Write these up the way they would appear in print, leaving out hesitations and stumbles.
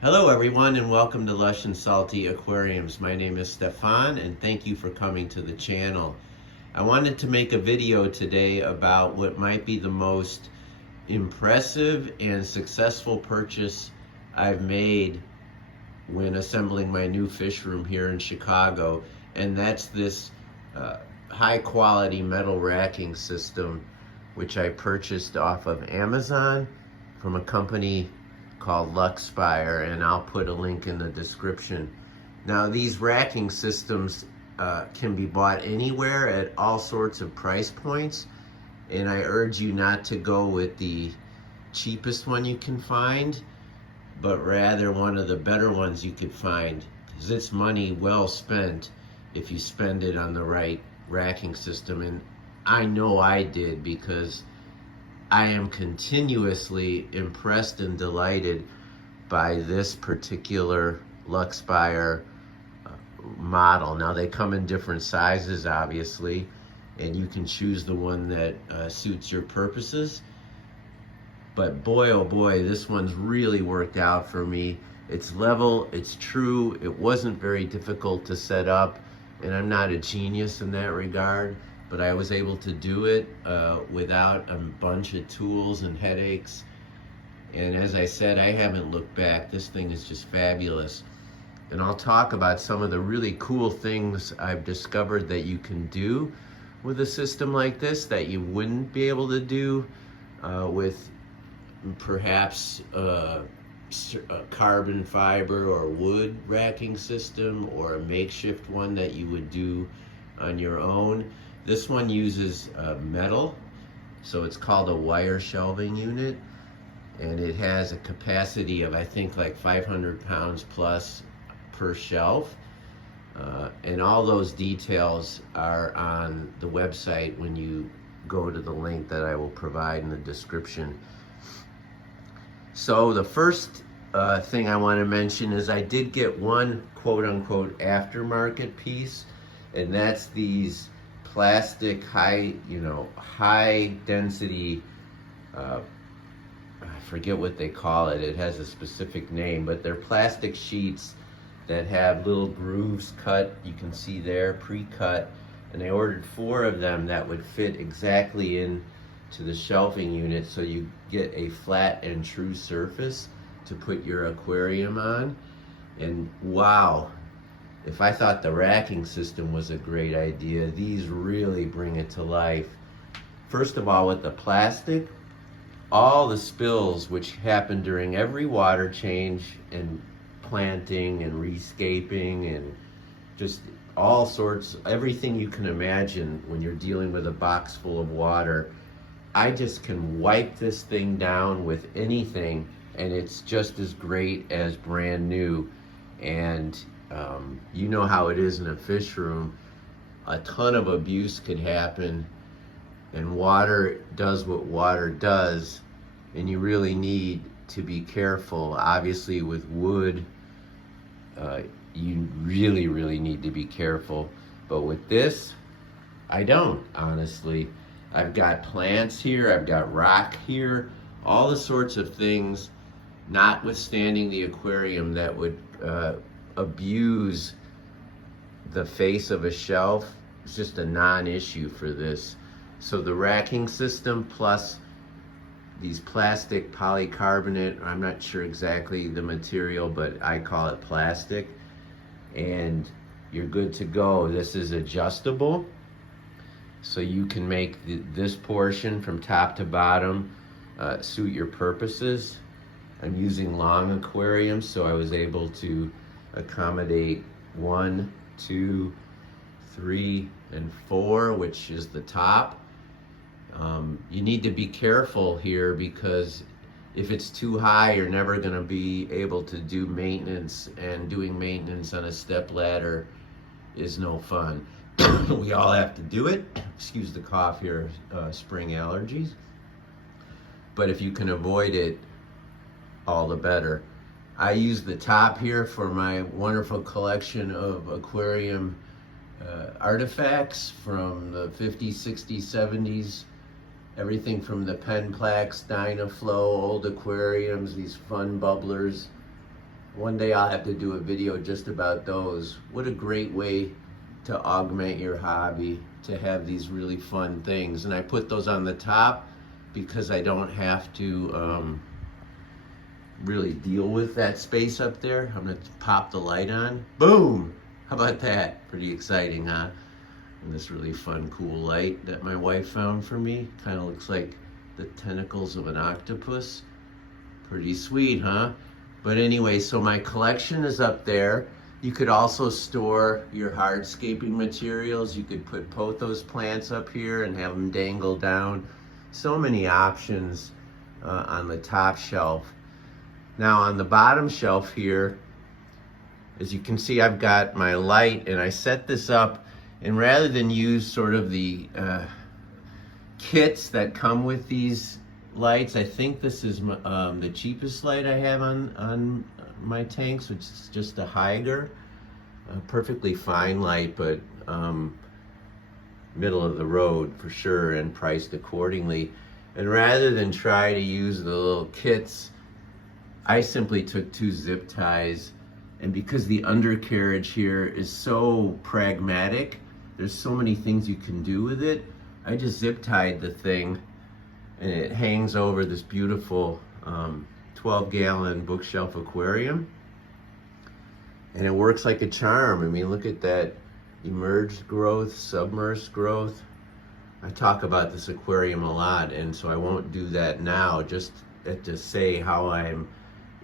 Hello everyone and welcome to Lush and Salty Aquariums. My name is Stefan and thank you for coming to the channel. I wanted to make a video today about what might be the most impressive and successful purchase I've made when assembling my new fish room here in Chicago, and that's this high quality metal racking system which I purchased off of Amazon from a company called Luxspire, and I'll put a link in the description. Now these racking systems can be bought anywhere at all sorts of price points, and I urge you not to go with the cheapest one you can find, but rather one of the better ones you could find, because it's money well spent if you spend it on the right racking system. And I know I did, because I am continuously impressed and delighted by this particular Luxspire model. Now they come in different sizes, obviously, and you can choose the one that suits your purposes. But boy, oh boy, this one's really worked out for me. It's level, it's true, it wasn't very difficult to set up, and I'm not a genius in that regard, but I was able to do it without a bunch of tools and headaches. And as I said, I haven't looked back. This thing is just fabulous. And I'll talk about some of the really cool things I've discovered that you can do with a system like this that you wouldn't be able to do with perhaps a carbon fiber or wood racking system, or a makeshift one that you would do on your own. This one uses metal, so it's called a wire shelving unit, and it has a capacity of, I think, like 500 pounds plus per shelf. And all those details are on the website when you go to the link that I will provide in the description. So the first thing I want to mention is I did get one quote-unquote aftermarket piece, and that's these plastic high density, I forget what they call it, it has a specific name, but they're plastic sheets that have little grooves cut, you can see there, pre-cut, and I ordered 4 of them that would fit exactly in to the shelving unit, so you get a flat and true surface to put your aquarium on. And wow, if I thought the racking system was a great idea, these really bring it to life. First of all, with the plastic, all the spills which happen during every water change and planting and rescaping and just all sorts, everything you can imagine when you're dealing with a box full of water, I just can wipe this thing down with anything, and it's just as great as brand new. And you know how it is in a fish room. A ton of abuse could happen, and water does what water does, and you really need to be careful. Obviously with wood, you really need to be careful, but with this, I don't, honestly. I've got plants here, I've got rock here, all the sorts of things, notwithstanding the aquarium, that would abuse the face of a shelf. It's just a non-issue for this. So the racking system plus these plastic polycarbonate, I'm not sure exactly the material, but I call it plastic, and you're good to go. This is adjustable, so you can make this portion from top to bottom suit your purposes. I'm using long aquariums, so I was able to accommodate 1, 2, 3, and 4, which is the top. You need to be careful here, because if it's too high, you're never going to be able to do maintenance, and doing maintenance on a step ladder is no fun. We all have to do it. Excuse the cough here, spring allergies. But if you can avoid it, all the better. I use the top here for my wonderful collection of aquarium artifacts from the 50s, 60s, 70s. Everything from the Penplax, Dynaflow, old aquariums, these fun bubblers, One day I'll have to do a video just about those. What a great way to augment your hobby, to have these really fun things. And I put those on the top because I don't have to really deal with that space up there. I'm gonna pop the light on. Boom! How about that? Pretty exciting, huh? And this really fun, cool light that my wife found for me. Kind of looks like the tentacles of an octopus. Pretty sweet, huh? But anyway, so my collection is up there. You could also store your hardscaping materials. You could put pothos plants up here and have them dangle down. So many options on the top shelf. Now on the bottom shelf here, as you can see, I've got my light, and I set this up, and rather than use sort of the kits that come with these lights, I think this is the cheapest light I have on my tanks, which is just a Haiger. A perfectly fine light, but middle of the road for sure, and priced accordingly. And rather than try to use the little kits, I simply took 2 zip ties, and because the undercarriage here is so pragmatic, there's so many things you can do with it, I just zip tied the thing, and it hangs over this beautiful 12-gallon bookshelf aquarium. And it works like a charm. I mean, look at that emerged growth, submersed growth. I talk about this aquarium a lot, and so I won't do that now, just to say how I'm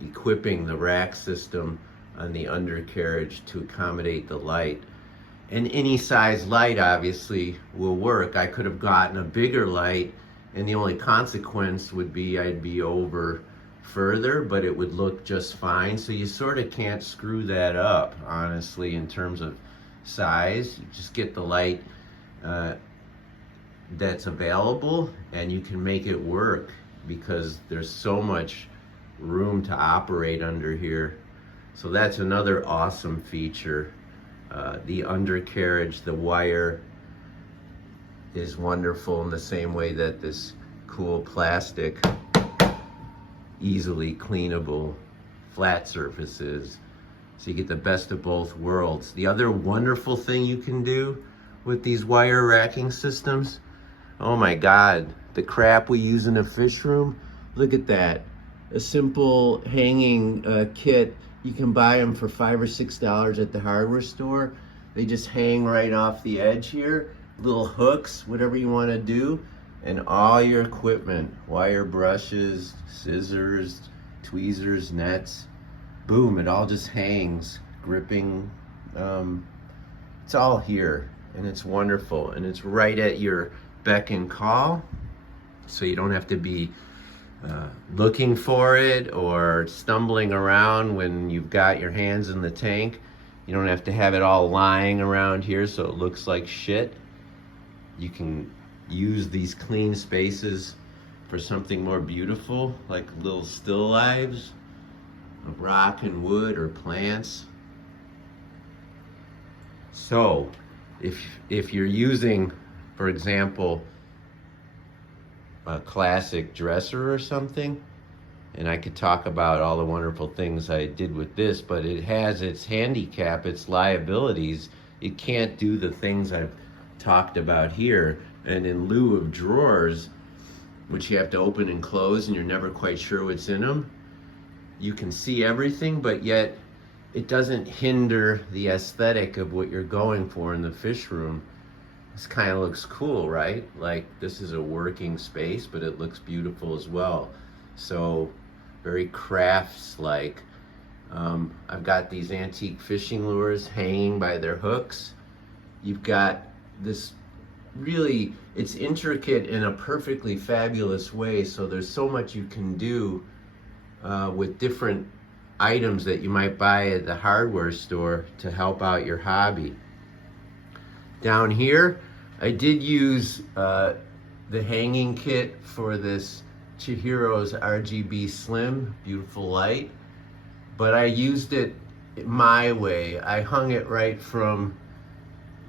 equipping the rack system on the undercarriage to accommodate the light. And any size light obviously will work. I could have gotten a bigger light, and the only consequence would be I'd be over further, but it would look just fine. So you sort of can't screw that up, honestly, in terms of size. You just get the light that's available, and you can make it work because there's so much room to operate under here. So that's another awesome feature. The undercarriage, the wire is wonderful in the same way that this cool plastic, easily cleanable flat surfaces. So you get the best of both worlds. The other wonderful thing you can do with these wire racking systems, oh my God, the crap we use in a fish room, look at that. A simple hanging kit, you can buy them for $5 or $6 at the hardware store. They just hang right off the edge here, little hooks, whatever you want to do, and all your equipment, wire brushes, scissors, tweezers, nets, boom, it all just hangs, gripping. It's all here, and it's wonderful, and it's right at your beck and call, so you don't have to be looking for it or stumbling around when you've got your hands in the tank. You don't have to have it all lying around here so it looks like shit. You can use these clean spaces for something more beautiful, like little still lives of rock and wood or plants. So if you're using, for example, a classic dresser or something, and I could talk about all the wonderful things I did with this, but it has its handicap, its liabilities. It can't do the things I've talked about here. And in lieu of drawers, which you have to open and close and you're never quite sure what's in them, you can see everything, but yet it doesn't hinder the aesthetic of what you're going for in the fish room. This kind of looks cool, right? Like this is a working space, but it looks beautiful as well. So very crafts-like. I've got these antique fishing lures hanging by their hooks. You've got this really, it's intricate in a perfectly fabulous way. So there's so much you can do with different items that you might buy at the hardware store to help out your hobby. Down here, I did use the hanging kit for this Chihiro's RGB Slim, beautiful light, but I used it my way. I hung it right from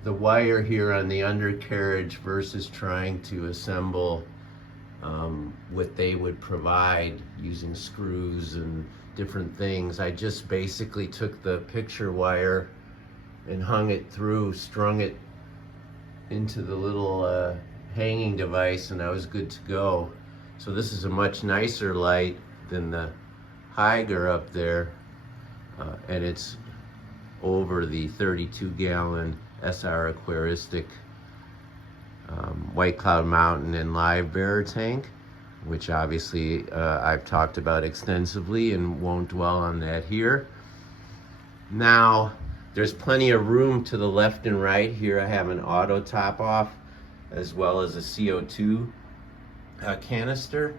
the wire here on the undercarriage versus trying to assemble what they would provide using screws and different things. I just basically took the picture wire and hung it through, strung it into the little hanging device, and I was good to go. So this is a much nicer light than the Higer up there, and it's over the 32-gallon SR Aquaristic White Cloud Mountain and Live Bearer tank, which obviously I've talked about extensively and won't dwell on that here. Now, there's plenty of room to the left and right here. I have an auto top off as well as a CO2 canister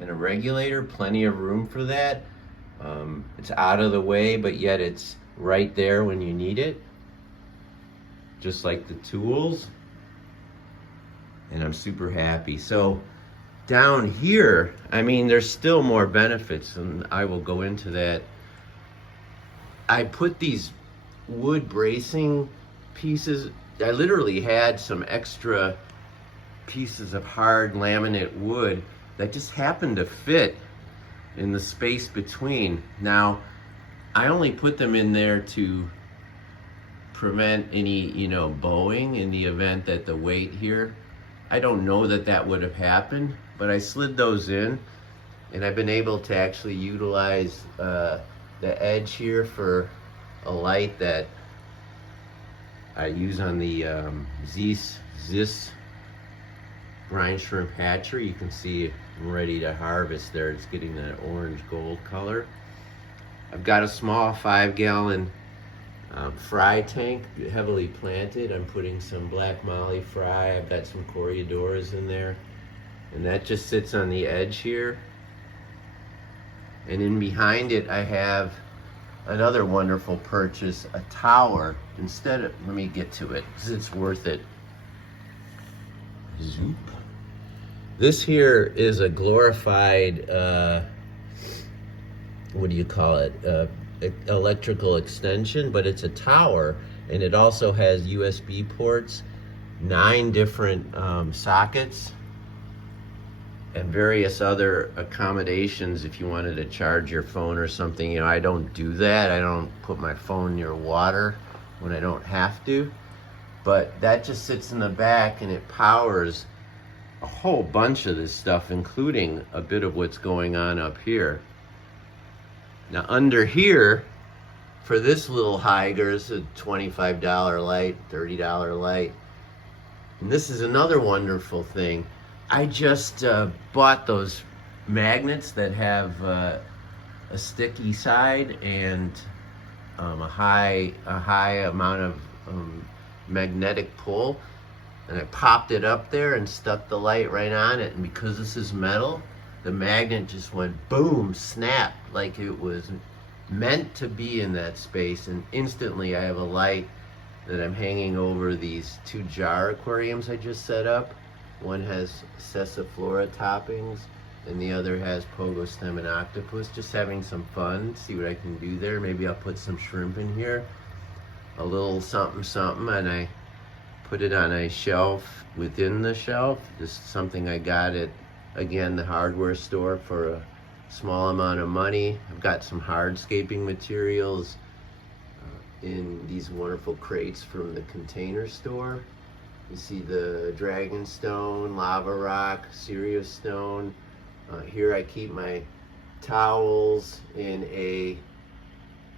and a regulator, plenty of room for that. It's out of the way, but yet it's right there when you need it, just like the tools, and I'm super happy. So down here, I mean, there's still more benefits, and I will go into that. I put these wood bracing pieces. I literally had some extra pieces of hard laminate wood that just happened to fit in the space between. Now, I only put them in there to prevent any, bowing in the event that the weight here, I don't know that that would have happened, but I slid those in, and I've been able to actually utilize the edge here for a light that I use on the Zis brine shrimp hatchery. You can see I'm ready to harvest there. It's getting that orange gold color. I've got a small 5-gallon fry tank, heavily planted. I'm putting some black molly fry. I've got some Coriodoras in there, and that just sits on the edge here. And in behind it, I have another wonderful purchase, a tower. Instead of, let me get to it, because it's worth it. Zoop. This here is a glorified, what do you call it? Electrical extension, but it's a tower, and it also has USB ports, 9 different sockets, and various other accommodations if you wanted to charge your phone or something. I don't do that. I don't put my phone near water when I don't have to, but that just sits in the back, and it powers a whole bunch of this stuff, including a bit of what's going on up here. Now under here, for this little Higer, it's a $25 light, $30 light. And this is another wonderful thing. I just bought those magnets that have a sticky side and a high amount of magnetic pull. And I popped it up there and stuck the light right on it. And because this is metal, the magnet just went boom, snap, like it was meant to be in that space. And instantly I have a light that I'm hanging over these 2 jar aquariums I just set up. One has Cessiflora toppings, and the other has Pogostem and Octopus. Just having some fun, see what I can do there. Maybe I'll put some shrimp in here, a little something something, and I put it on a shelf within the shelf. This is something I got at, again, the hardware store for a small amount of money. I've got some hardscaping materials in these wonderful crates from the Container Store. You see the Dragonstone, Lava Rock, Sirius Stone. Here I keep my towels in a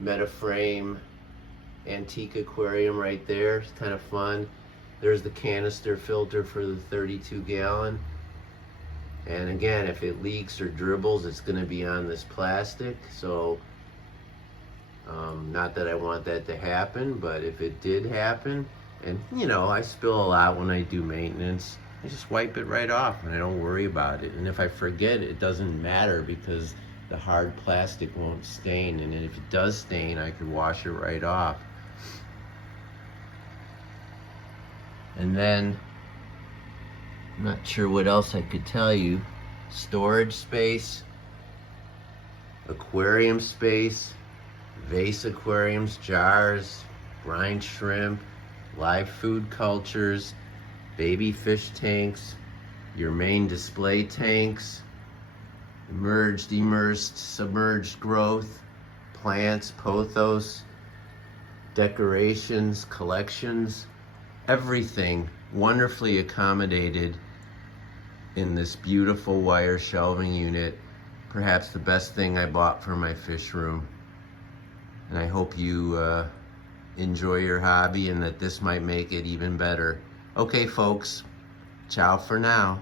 Metaframe antique aquarium right there. It's kind of fun. There's the canister filter for the 32-gallon. And again, if it leaks or dribbles, it's going to be on this plastic. So, not that I want that to happen, but if it did happen, and I spill a lot when I do maintenance, I just wipe it right off and I don't worry about it. And if I forget, it doesn't matter because the hard plastic won't stain. And if it does stain, I can wash it right off. And then, I'm not sure what else I could tell you. Storage space, aquarium space, vase aquariums, jars, brine shrimp, live food cultures, baby fish tanks, your main display tanks, emerged, immersed, submerged growth, plants, pothos, decorations, collections, everything wonderfully accommodated in this beautiful wire shelving unit. Perhaps the best thing I bought for my fish room. And I hope you enjoy your hobby and that this might make it even better. Okay, folks, ciao for now.